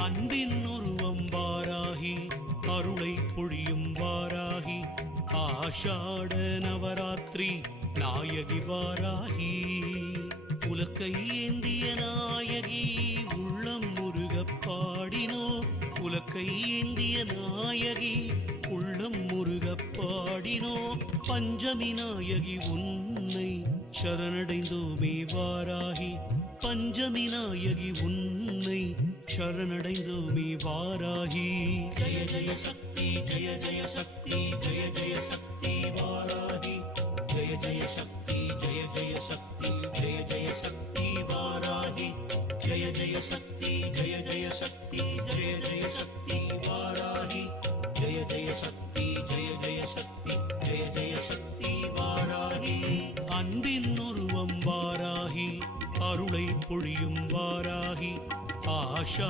அன்பின் உருவம் வாராகி அருளை பொழியும் வாராகி ஆஷாட நவராத்திரி நாயகி வாராகி உலக்கை ஏந்திய நாயகி உள்ளம் முருகப் பாடினோ உலக்கை ஏந்திய நாயகி உள்ளம் முருகப் பாடினோ பஞ்சமி நாயகி உன்னை சரணடைந்தோமே வாராகி பஞ்சமி நாயகி உன்னை சரணடைந்தோமே வாராகி ஜய ஜய சக்தி ஜய ஜய சக்தி ஜய ஜய சக்தி வாராகி ஜய ஜய சக்தி ஜய ஜய சக்தி ஜய ஜய சக்தி வாராகி ஜய ஜய சக்தி ஜய ஜய சக்தி ஜய ஜய சக்தி வாராகி ஜய ஜய சக்தி ஜய ஜய சக்தி ஜய ஜய சக்தி வாராகி அன்பின் உருவம் வாராகி அருளை பொழியும் வாராகி ஆஷா